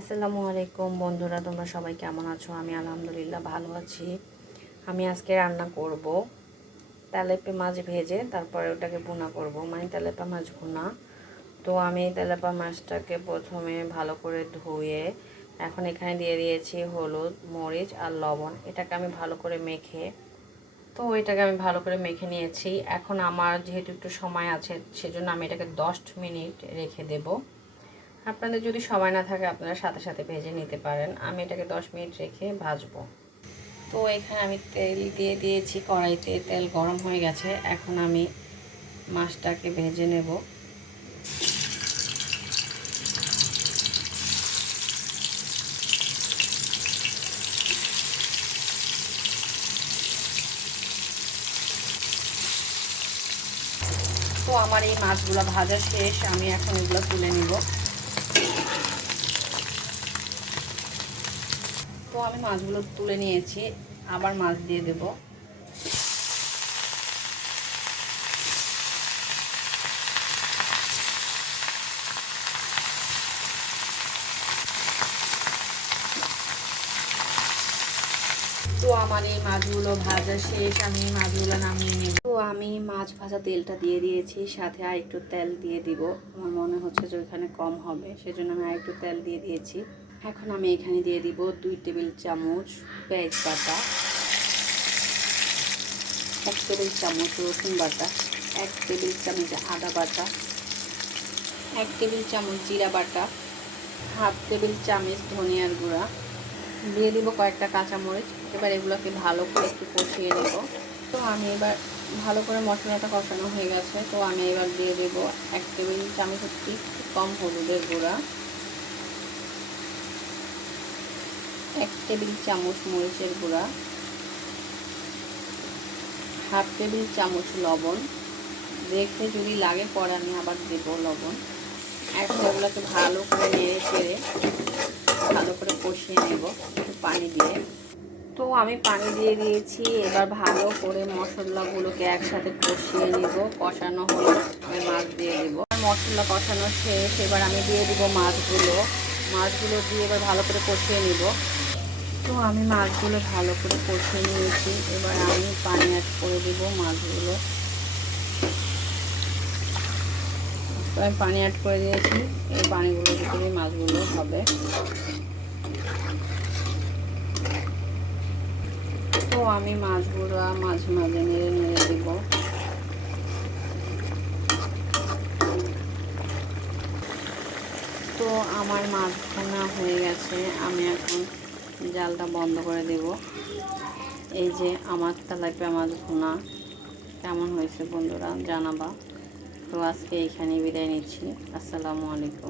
আসসালামু আলাইকুম বন্ধুরা, তোমরা সবাই কেমন আছো? আমি আলহামদুলিল্লাহ ভালো আছি। আমি আজকে রান্না করব তেলাপিয়া মাছ ভেজে তারপরে ওটাকে ভুনা করব, মানে তেলাপিয়া মাছ ভুনা। তো আমি তেলাপিয়া মাছটাকে প্রথমে ভালো করে ধুয়ে এখন এখানে দিয়ে দিয়েছি হলুদ, মরিচ আর লবণ। এটাকে আমি ভালো করে মেখে নিয়েছি। এখন আমার যেহেতু একটু সময় আছে সেজন্য আমি এটাকে 10 মিনিট রেখে দেব। আপনাদের যদি সময় না থাকে আপনারা সাথে সাথে ভেজে নিতে পারেন। আমি এটাকে 10 মিনিট রেখে ভাজবো। তো এখানে আমি তেল দিয়ে দিয়েছি কড়াইতে, তেল গরম হয়ে গেছে। এখন আমি মাছটাকে ভেজে নেব। তো আমার এই মাছগুলো ভাজা শেষ, আমি এখন এগুলো তুলে নিব। তো আমি মাছগুলো তুলে নিয়েছি, আবার মাছ দিয়ে দেব। তো আমার এই মাছগুলো ভাজা শেষ, আমি মাছগুলো নামিয়ে নেব। তো আমি মাছ ভাজা তেলটা দিয়ে দিয়েছি, সাথে আর একটু তেল দিয়ে দিব। আমার মনে হচ্ছে যে ওইখানে কম হবে, সেজন্য আমি আর একটু তেল দিয়ে দিয়েছি। এখন আমি এখানে দিয়ে দিব 2 টেবিল চামচ পেঁয়াজ বাটা, 1 টেবিল চামচ রসুন বাটা, 1 টেবিল চামচ আদা বাটা, 1 টেবিল চামচ জিরা বাটা, হাফ টেবিল চামচ ধনিয়ার গুঁড়া, দিয়ে দিব কয়েকটা কাঁচামরিচ। এবার এগুলোকে ভালো করে একটু কষিয়ে নেব। তো আমি এবার ভালো করে মশলাটা কষানো হয়ে গেছে। তো আমি এবার দিয়ে দেব 1 টেবিল চামচ একটু কম হলুদের গুঁড়া, 1 টেবিল চামচ মরিচের গুঁড়া, হাফ টেবিল চামচ লবণ। দেখে যদি লাগে পরে আমি আবার দেব লবণ। এখন এগুলোকে ভালো করে নেড়ে চেড়ে ভালো করে কষিয়ে নেব একটু পানি দিয়ে। তো আমি পানি দিয়ে দিয়েছি। এবার ভালো করে মশলাগুলোকে একসাথে কষিয়ে নেব। কষানো হলে আমি মাছ দিয়ে দেব। মশলা কষানো শেষ, এবার আমি দিয়ে দিব মাছগুলো দিয়ে এবার ভালো করে কষিয়ে নেব। তো আমি মাছগুলো ভালো করে কষিয়ে নিয়েছি। এবার আমি পানি অ্যাড করে দেব মাছগুলো। তো আমি পানি অ্যাড করে দিয়েছি, এই পানিগুলোর ভিতরে মাছগুলো হবে। তো আমি মাছগুলো মাঝে মাঝে নেড়ে নেড়ে দেব। তো আমার মাছ ভুনা হয়ে গেছে, আমি এখন জালটা বন্ধ করে দেব। এই যে আমার তেলাপিয়া মাছ ভুনা কেমন হয়েছে বন্ধুরা জানাবা। তো আজকে এইখানেই বিদায় নিচ্ছি। আসসালামু আলাইকুম।